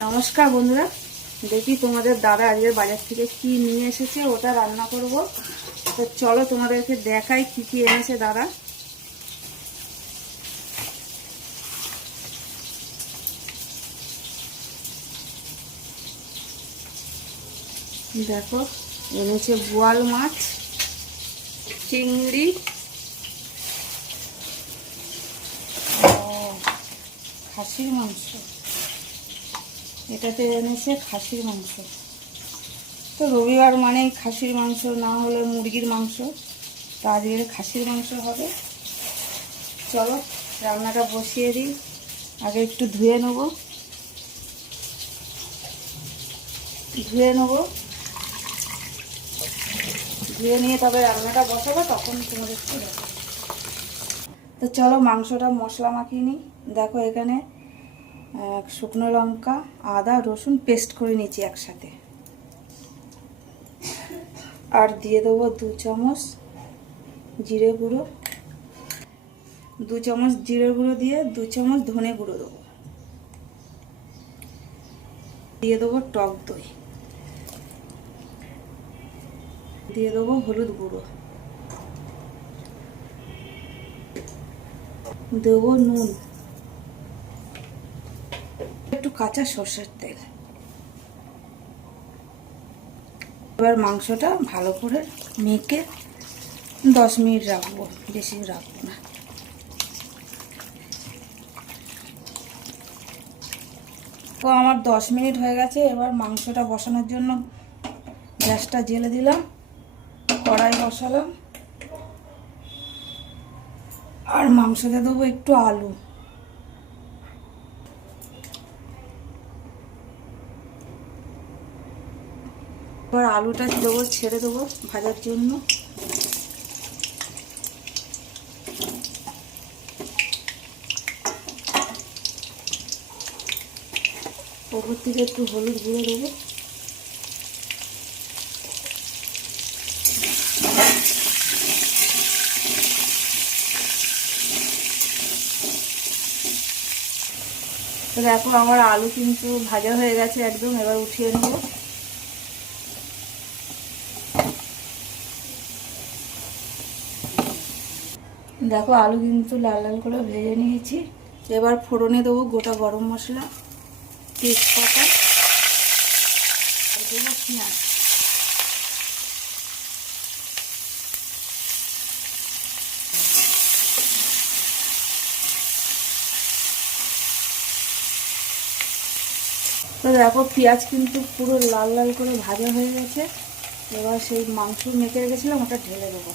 নমস্কার বন্ধুরা, দেখি তোমাদের দাদা আজকের বাজার থেকে কি নিয়ে এসেছে, ওটা রান্না করব। তো চলো তোমাদেরকে দেখাই কি কি এনেছে দাদা। দেখো, এনেছে বোয়াল মাছ, চিংড়ি, খাসির মাংস। এটাতে এনেছে খাসির মাংস। তো রবিবার মানেই খাসির মাংস, না হলে মুরগির মাংস। তো আজকের খাসির মাংস হবে। চলো রান্নাটা বসিয়ে দিই। আগে একটু ধুয়ে নেব। ধুয়ে নিয়ে তবে রান্নাটা বসাবো, তখন তোমাদের একটু দেখো। তো চলো মাংসটা মশলা মাখিয়ে নিই। দেখো এখানে শুকনো লঙ্কা, আদা, রসুন পেস্ট করে নিয়েছি একসাথে। আর দিয়ে দেবো 2 চামচ জিরে গুঁড়ো, 2 চামচ জিরে গুঁড়ো দিয়ে 2 চামচ ধনে গুঁড়ো দেবো। দিয়ে দেবো টক দই, দিয়ে দেবো হলুদ গুঁড়ো, দেবো নুন, একটু কাঁচা সর্ষের তেল। এবার মাংসটা ভালো করে মেখে 10 মিনিট রাখবো, বেশি রাখবো না। তো আমার 10 মিনিট হয়ে গেছে। এবার মাংসটা বসানোর জন্য গ্যাসটা জ্বেলে দিলাম, কড়াই বসালাম। আর মাংসতে দেবো একটু আলু। এবার আলুটা দেবো, ছেড়ে দেবো ভাজার জন্য। ওপর থেকে একটু হলুদ গুঁড়ো দেবো। দেখো আমার আলু কিন্তু ভাজা হয়ে গেছে একদম। এবার উঠিয়ে নেব। দেখো আলু কিন্তু লাল লাল করে ভেজে নিয়েছি। এবার ফোড়নে দেবো গোটা গরম মশলা, তেজপাতা, আর দেবো পেঁয়াজ। তো দেখো পেঁয়াজ কিন্তু পুরো লাল লাল করে ভাজা হয়ে গেছে। এবার সেই মাংস মেখে রেখেছিলাম ওটা ঢেলে দেবো।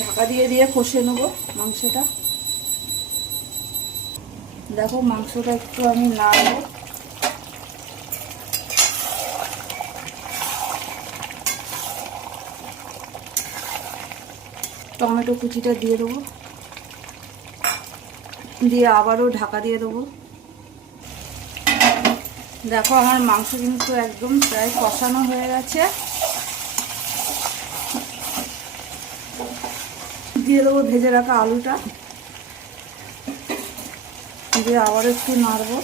ঢাকা দিয়ে দিয়ে কষে নেবো মাংসটা। দেখো মাংসটা একটু আমি নাড়বো। টমেটো কুচিটা দিয়ে দেবো, দিয়ে আবারও ঢাকা দিয়ে দেবো। দেখো আমার মাংস কিন্তু একদম প্রায় কষানো হয়ে গেছে। দিয়ে দেবো ভেজে রাখা আলুটা, দিয়ে আবার একটু নাড়বো।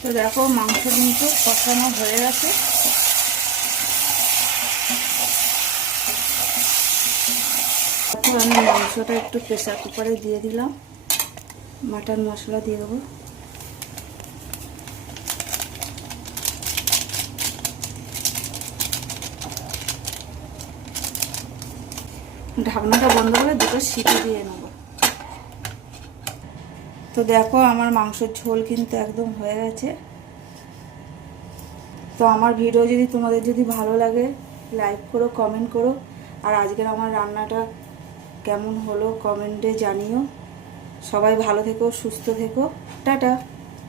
তো দেখো মাংস কিন্তু কষানো হয়ে গেছে। তারপর আমি মাংসটা একটু প্রেসার কুকারে দিয়ে দিলাম। মাটন মশলা দিয়ে দেবো। ঢাকনাটা বন্ধ করে 2টো সিটি দিয়ে নেব। তো দেখো আমার মাংসের ঝোল কিন্তু একদম হয়ে গেছে। তো আমার ভিডিও যদি তোমাদের যদি ভালো লাগে, লাইক করো, কমেন্ট করো। আর আজকের আমার রান্নাটা কেমন হলো কমেন্টে জানিও। সবাই ভালো থেকো, সুস্থ থেকো, টাটা।